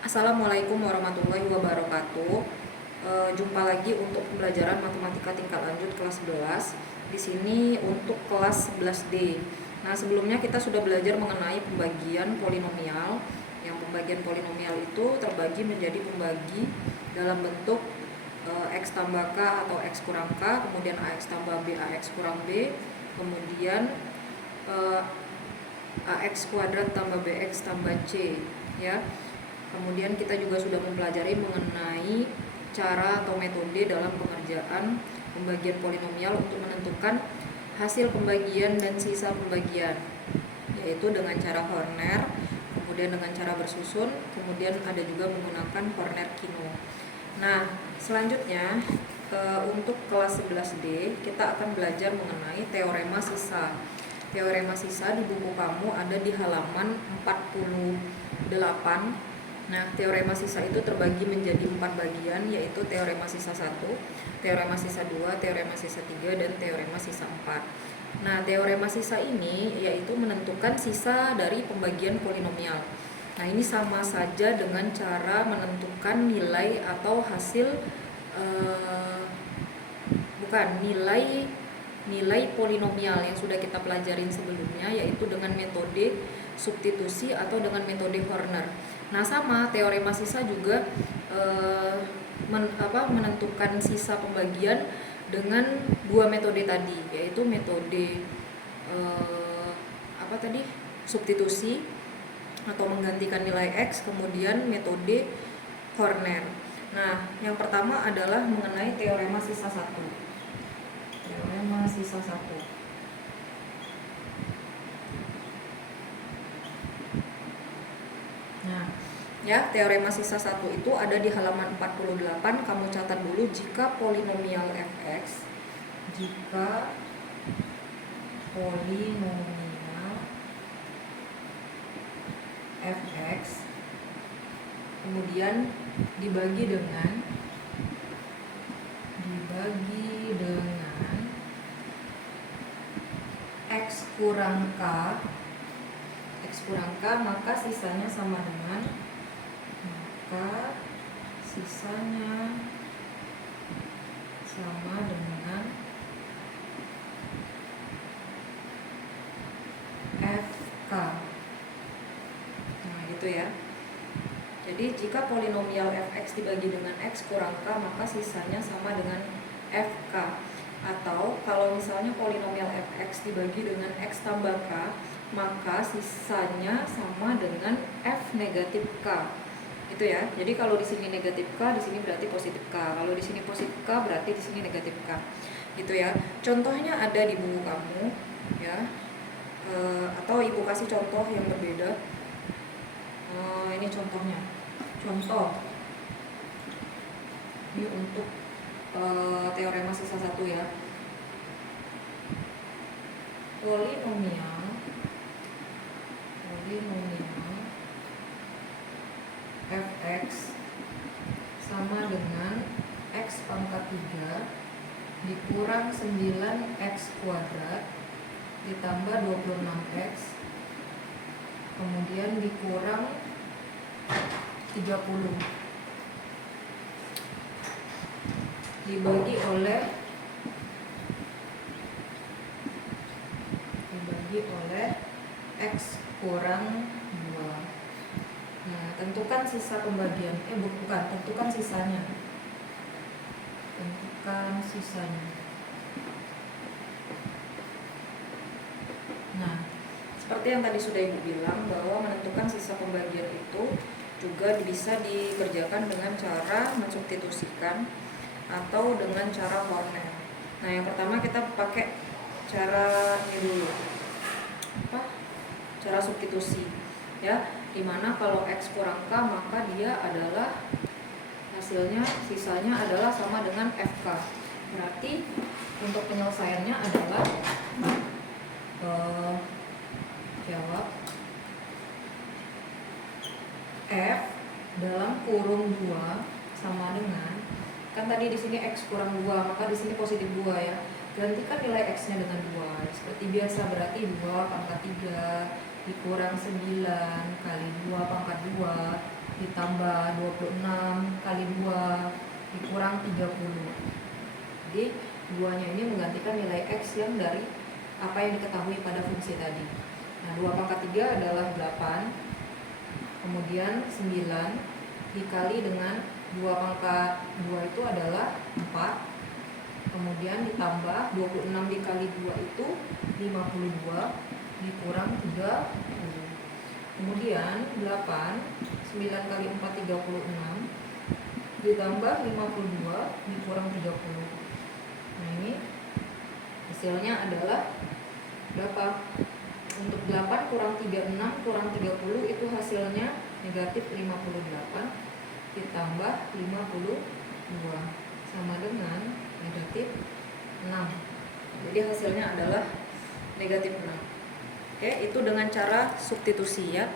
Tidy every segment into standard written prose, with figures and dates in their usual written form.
Assalamualaikum warahmatullahi wabarakatuh. Jumpa lagi untuk pembelajaran matematika tingkat lanjut kelas 11. Di sini untuk kelas 11D. Nah, sebelumnya kita sudah belajar mengenai pembagian polinomial. Yang pembagian polinomial itu terbagi menjadi pembagi dalam bentuk X tambah K atau X kurang K, kemudian AX tambah B, AX kurang B, kemudian AX kuadrat tambah BX tambah C, ya. Kemudian kita juga sudah mempelajari mengenai cara atau metode dalam pengerjaan pembagian polinomial untuk menentukan hasil pembagian dan sisa pembagian, yaitu dengan cara Horner, kemudian dengan cara bersusun, kemudian ada juga menggunakan Horner-Kino. Nah, selanjutnya untuk kelas 11D kita akan belajar mengenai teorema sisa. Teorema sisa di buku kamu ada di halaman 48. Nah, teorema sisa itu terbagi menjadi 4 bagian, yaitu teorema sisa 1, teorema sisa 2, teorema sisa 3, dan teorema sisa 4. Nah, teorema sisa ini yaitu menentukan sisa dari pembagian polinomial. Nah, ini sama saja dengan cara menentukan nilai atau hasil nilai polinomial yang sudah kita pelajarin sebelumnya, yaitu dengan metode substitusi atau dengan metode Horner. Nah, sama teorema sisa juga menentukan sisa pembagian dengan dua metode tadi, yaitu metode substitusi atau menggantikan nilai X, kemudian metode Horner. Nah, yang pertama adalah mengenai teorema sisa 1. Teorema sisa 1. Nah, ya, teorema sisa 1 itu ada di halaman 48. Kamu catat dulu, jika polinomial fx kemudian dibagi dengan X kurang K, maka sisanya sama dengan FK. Nah, gitu ya. Jadi jika polinomial fx dibagi dengan X kurang K, maka sisanya sama dengan FK. Atau kalau misalnya polinomial fx dibagi dengan X tambah K, maka sisanya sama dengan F negatif K. Itu ya. Jadi kalau di sini negatif K, di sini berarti positif K. Kalau di sini positif K, berarti di sini negatif K. Gitu ya. Contohnya ada di buku kamu, ya. Atau ibu kasih contoh yang berbeda. Ini contohnya. Contoh. Ini untuk teorema sisa 1 ya. Polinomial fx sama dengan X pangkat 3 dikurang 9X kuadrat ditambah 26X kemudian dikurang 30 dibagi oleh X kurang 2. Nah, tentukan sisa pembagian. Tentukan sisanya. Nah, seperti yang tadi sudah Ibu bilang, bahwa menentukan sisa pembagian itu juga bisa dikerjakan dengan cara mensubstitusikan atau dengan cara Horner. Nah, yang pertama kita pakai cara ini dulu. Cara substitusi, ya. Dimana kalau X kurang K, maka dia adalah sisanya adalah sama dengan FK. Berarti untuk penyelesaiannya adalah jawab F dalam kurung 2 sama dengan, kan tadi di sini X kurang 2, maka di sini positif 2 ya. Gantikan nilai X-nya dengan 2. Seperti biasa, berarti 2 pangkat 3 dikurang 9 kali 2 pangkat 2 ditambah 26 kali 2 dikurang 30. Jadi 2-nya ini menggantikan nilai X yang dari apa yang diketahui pada fungsi tadi. Nah, 2 pangkat 3 adalah 8, kemudian 9 dikali dengan 2 pangkat 2 itu adalah 4, kemudian ditambah 26 dikali 2 itu 52 dikurang 30. Kemudian 8, 9 kali 4 36 ditambah 52 dikurang 30. Nah, ini hasilnya adalah berapa? Untuk 8 kurang 36 kurang 30 itu hasilnya negatif 58 ditambah 52 sama dengan negatif 6. Jadi hasilnya adalah negatif 6. Oke, itu dengan cara substitusi ya.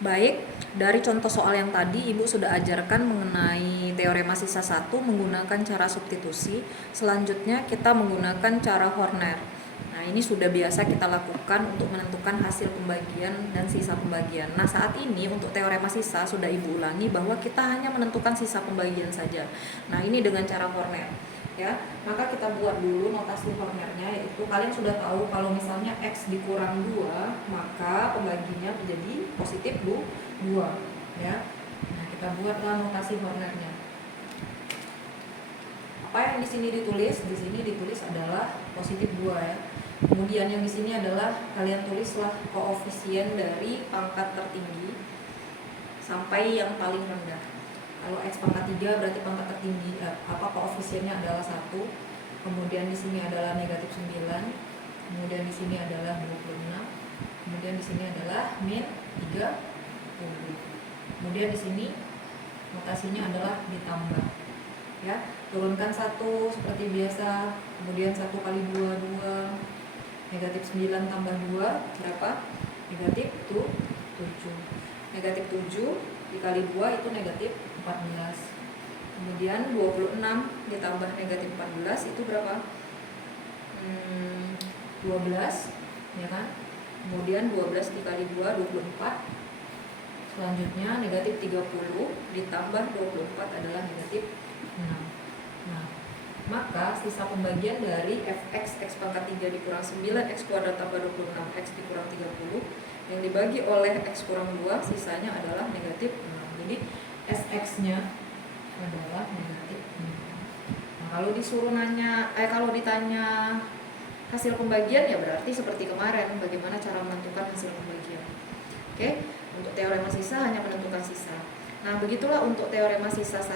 Baik, dari contoh soal yang tadi Ibu sudah ajarkan mengenai teorema sisa 1 menggunakan cara substitusi. Selanjutnya kita menggunakan cara Horner. Nah, ini sudah biasa kita lakukan untuk menentukan hasil pembagian dan sisa pembagian. Nah, saat ini untuk teorema sisa sudah Ibu ulangi bahwa kita hanya menentukan sisa pembagian saja. Nah, ini dengan cara Horner. Ya, maka kita buat dulu notasi Hornernya, yaitu kalian sudah tahu kalau misalnya X dikurang 2 maka pembaginya menjadi positif 2 ya. Nah, kita buatlah notasi Hornernya. Apa yang di sini ditulis? Di sini ditulis adalah positif 2 ya. Kemudian yang di sini adalah kalian tulislah koefisien dari pangkat tertinggi sampai yang paling rendah. Kalau X pangkat 3 berarti pangkat tertinggi koefisiennya adalah 1. Kemudian di sini adalah negatif 9. Kemudian di sini adalah 26. Kemudian di sini adalah min 30. Kemudian di sini notasinya adalah ditambah. Ya, turunkan 1 seperti biasa. Kemudian 1 kali 2 2. Negatif 9 tambah 2 berapa? Negatif 7. Negatif 7 dikali 2 itu negatif 14. Kemudian 26 ditambah negatif 14 itu berapa? 12 ya kan? Kemudian 12 dikali 2 24. Selanjutnya negatif 30 ditambah 24 adalah negatif 6. Nah, maka sisa pembagian dari fx x pangkat 3 dikurang 9 x kuadrat tambah 26 x dikurang 30 yang dibagi oleh x kurang 2 sisanya adalah negatif 6. Jadi Sx-nya adalah negatif 6. Nah, kalau ditanya hasil pembagian ya berarti seperti kemarin, bagaimana cara menentukan hasil pembagian. Oke, untuk teorema sisa hanya menentukan sisa. Nah, begitulah untuk teorema sisa 1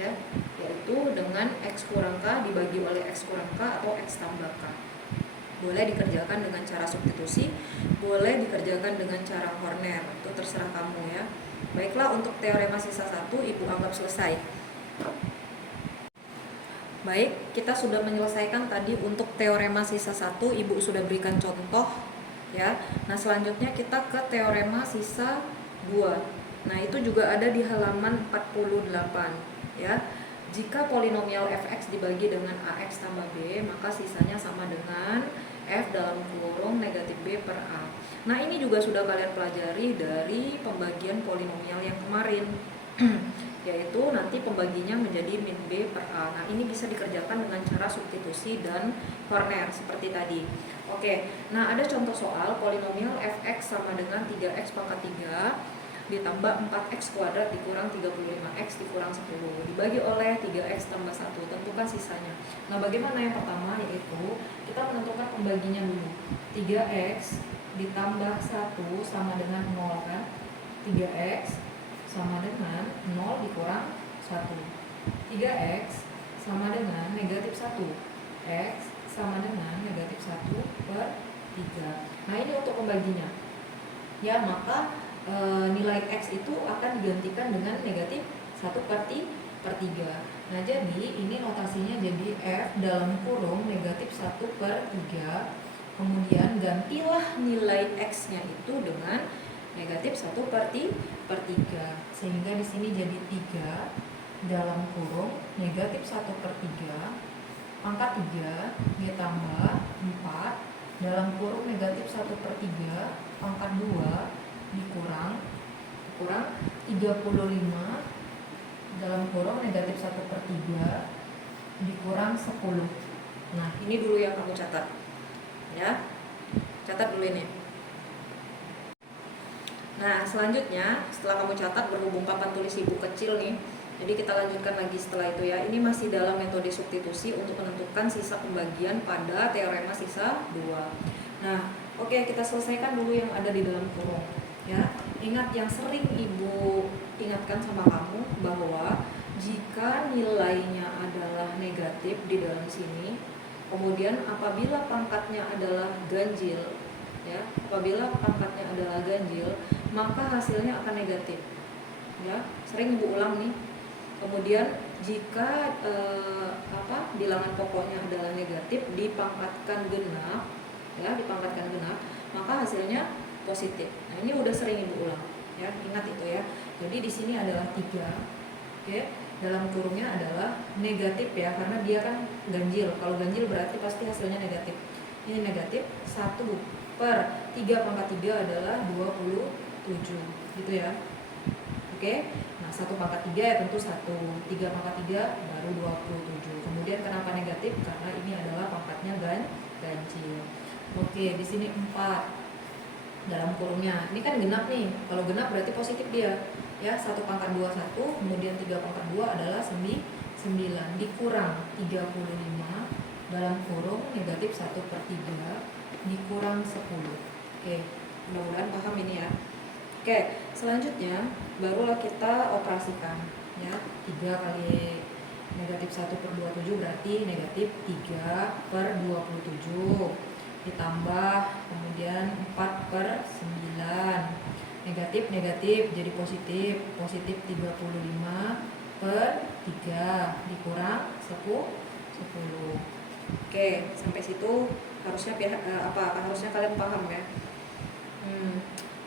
ya, yaitu dengan x kurang k dibagi oleh x kurang k atau x tambah k. Boleh dikerjakan dengan cara substitusi, boleh dikerjakan dengan cara Horner, itu terserah kamu ya. Baiklah, untuk teorema sisa 1 Ibu anggap selesai. Baik, kita sudah menyelesaikan tadi untuk teorema sisa 1, Ibu sudah berikan contoh ya. Nah, selanjutnya kita ke teorema sisa 2. Nah, itu juga ada di halaman 48 ya. Jika polinomial fx dibagi dengan ax tambah b, maka sisanya sama dengan f dalam kurung negatif b per a. Nah, ini juga sudah kalian pelajari dari pembagian polinomial yang kemarin yaitu nanti pembaginya menjadi min b per a. Nah, ini bisa dikerjakan dengan cara substitusi dan Horner seperti tadi. Oke, nah ada contoh soal polinomial fx sama dengan 3x pangkat 3 ditambah 4x kuadrat dikurang 35x dikurang 10 dibagi oleh 3x tambah 1. Tentukan sisanya. Nah, bagaimana yang pertama, yaitu kita menentukan pembaginya dulu. 3x ditambah 1 sama dengan 0 kan? 3x sama dengan 0 dikurang 1. 3x sama dengan negatif 1. X sama dengan negatif 1 per 3. Nah, ini untuk pembaginya. Ya, maka nilai X itu akan digantikan dengan negatif 1 per 3. Nah, jadi ini notasinya jadi F dalam kurung negatif 1 per 3. Kemudian gantilah nilai X-nya itu dengan negatif 1 per 3. Sehingga di sini jadi 3 dalam kurung negatif 1 per 3 pangkat 3 ditambah 4 dalam kurung negatif 1 per 3 pangkat 2 dikurang 35 dalam kurung negatif 1/3 dikurang 10. Nah, ini dulu yang kamu catat. Ya, catat dulu ini. Nah, selanjutnya setelah kamu catat berhubung papan tulis ibu kecil nih, jadi kita lanjutkan lagi setelah itu ya. Ini masih dalam metode substitusi untuk menentukan sisa pembagian pada teorema sisa 2. Nah, oke, kita selesaikan dulu yang ada di dalam kurung ya. Ingat yang sering ibu ingatkan sama kamu bahwa jika nilainya adalah negatif di dalam sini, kemudian apabila pangkatnya adalah ganjil ya, apabila pangkatnya adalah ganjil, maka hasilnya akan negatif. Ya, sering ibu ulang nih. Kemudian jika bilangan pokoknya adalah negatif dipangkatkan genap, ya, dipangkatkan genap, maka hasilnya positif. Nah, ini udah sering ibu ulang, ya, ingat itu ya. Jadi di sini adalah 3, oke. Dalam kurungnya adalah negatif ya, karena dia kan ganjil. Kalau ganjil berarti pasti hasilnya negatif. Ini negatif 1/3 adalah 27, gitu ya. Oke. Nah, 1/3 ya tentu 1, 3/3 baru 27. Kemudian kenapa negatif? Karena ini adalah pangkatnya ganjil. Oke, di sini 4 dalam kurungnya. Ini kan genap nih. Kalau genap berarti positif dia. Ya, 1/21, kemudian 3/2 adalah 9 dikurang 35 dalam kurung negatif 1/3 dikurang 10. Oke, mudah-mudahan paham ini ya. Oke, selanjutnya barulah kita operasikan ya. 3 kali negatif 1/27 berarti negatif 3/27 ditambah kemudian 4/9, negatif jadi positif 35/3 dikurang 10. Oke, sampai situ harusnya harusnya kalian paham ya.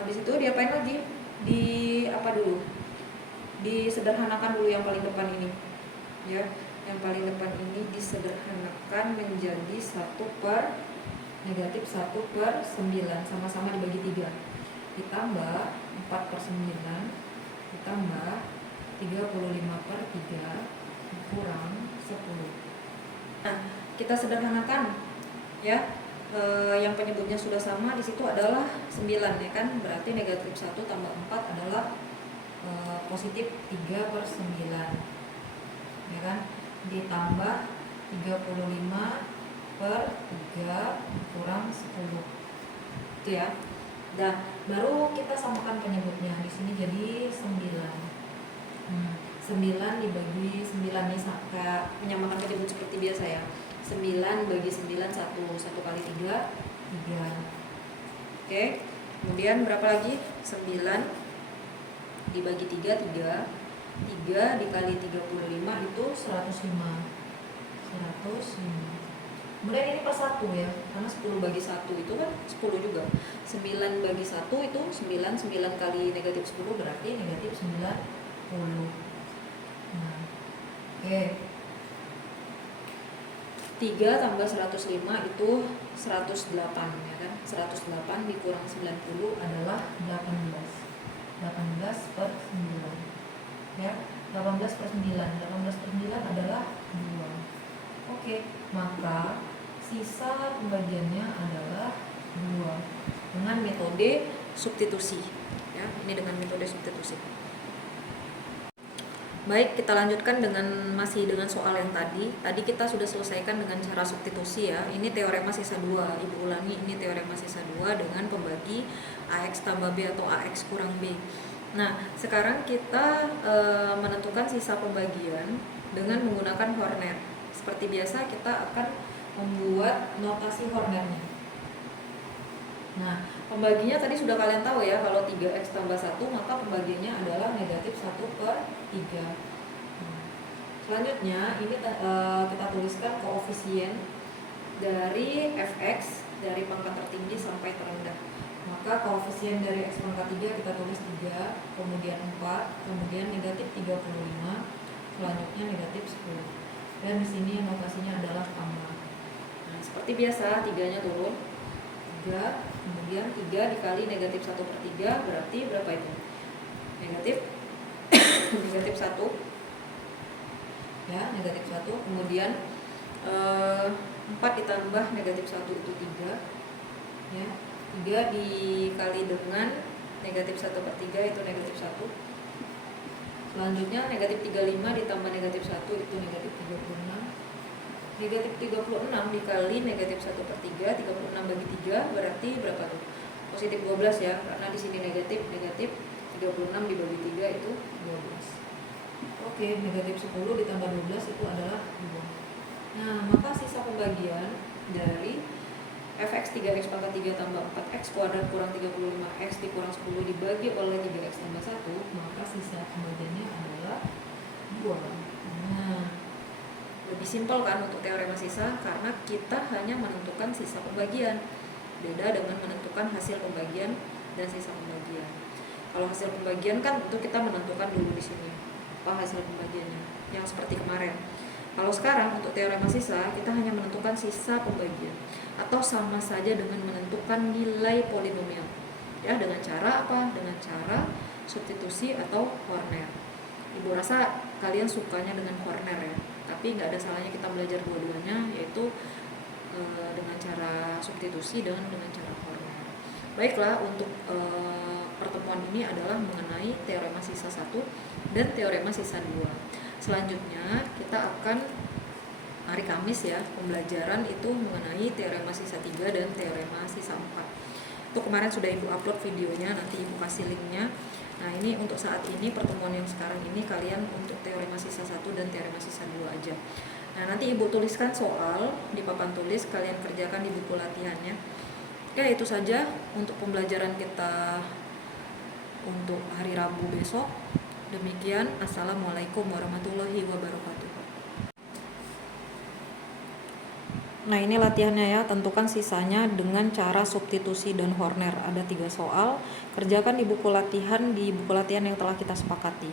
Habis itu diapain lagi? Disederhanakan dulu yang paling depan ini ya. Yang paling depan ini disederhanakan menjadi negatif 1/9, sama-sama dibagi 3, ditambah 4/9 ditambah 35/3 kurang 10. Nah, kita sederhanakan ya. Yang penyebutnya sudah sama di situ adalah 9 ya kan, berarti negatif 1 tambah 4 adalah positif 3/9 ya kan, ditambah 35/3 kurang 10 itu ya. Nah, baru kita samakan penyebutnya di sini jadi 9. 9 dibagi 9 nih, kayak menyamakan penyebut seperti biasa ya. 9 bagi 9 1 kali 3 3. Oke. Kemudian berapa lagi? 9 dibagi 3 3 dikali 35 itu 105. Kemudian ini per 1 ya, karena 10 bagi 1 itu kan 10 juga. 9 bagi 1 itu 9 kali negatif 10 berarti negatif 90. Nah, oke. 3 tambah 105 itu 108 ya kan. 108 dikurang 90 adalah 18. 18/9 ya. 18/9 adalah 2. Oke, maka sisa pembagiannya adalah 2 dengan metode substitusi ya. Ini dengan metode substitusi. Baik, kita lanjutkan masih dengan soal yang tadi. Tadi kita sudah selesaikan dengan cara substitusi ya. Ini teorema sisa 2. Ibu ulangi, ini teorema sisa 2 dengan pembagi AX tambah B atau AX kurang B. Nah, sekarang kita menentukan sisa pembagian dengan menggunakan Horner. Seperti biasa kita akan membuat notasi Hornernya. Nah, pembaginya tadi sudah kalian tahu ya, kalau 3x tambah 1 maka pembagiannya adalah negatif 1/3. Selanjutnya ini kita tuliskan koefisien dari fx dari pangkat tertinggi sampai terendah. Maka koefisien dari x pangkat 3 kita tulis 3, kemudian 4, kemudian negatif 35, selanjutnya negatif 10. Dan di sini notasinya adalah tambah. Nah, seperti biasa 3-nya turun. 3, kemudian 3 dikali negatif 1/3 berarti berapa itu? Negatif negatif 1 ya, negatif 1. Kemudian 4 ditambah negatif 1 itu 3 ya. 3 dikali dengan negatif 1/3 itu negatif 1. Selanjutnya negatif 35 ditambah negatif 1 itu negatif 36. Negatif 36 dikali negatif 1/3, 36 bagi 3 berarti berapa tuh? Positif 12 ya, karena di sini negatif 36 dibagi 3 itu 12. Oke, negatif 10 ditambah 12 itu adalah 2. Nah, maka sisa pembagian dari fx 3x pangkat 3 tambah 4x kuadrat kurang 35x dikurang 10 dibagi oleh 3x tambah 1, maka sisa pembagiannya adalah 2. Nah, lebih simpel kan untuk teorema sisa, karena kita hanya menentukan sisa pembagian. Beda dengan menentukan hasil pembagian dan sisa pembagian. Kalau hasil pembagian kan tentu kita menentukan dulu di sini apa hasil pembagiannya, yang seperti kemarin. Kalau sekarang untuk teorema sisa, kita hanya menentukan sisa pembagian, atau sama saja dengan menentukan nilai polinomial. Ya, dengan cara apa? Dengan cara substitusi atau Horner. Ibu rasa kalian sukanya dengan Horner ya, tapi nggak ada salahnya kita belajar dua-duanya, yaitu dengan cara substitusi dan dengan cara Horner. Baiklah, untuk pertemuan ini adalah mengenai teorema sisa 1 dan teorema sisa 2. Selanjutnya kita akan hari Kamis ya, pembelajaran itu mengenai teorema sisa 3 dan teorema sisa 4. Itu kemarin sudah Ibu upload videonya, nanti Ibu kasih linknya. Nah, ini untuk saat ini, pertemuan yang sekarang ini, kalian untuk teorema sisa 1 dan teorema sisa 2 aja. Nah, nanti Ibu tuliskan soal di papan tulis, kalian kerjakan di buku latihannya. Ya, itu saja untuk pembelajaran kita untuk hari Rabu besok. Demikian, Assalamualaikum warahmatullahi wabarakatuh. Nah, ini latihannya ya, tentukan sisanya dengan cara substitusi dan Horner. Ada 3 soal, kerjakan di buku latihan yang telah kita sepakati.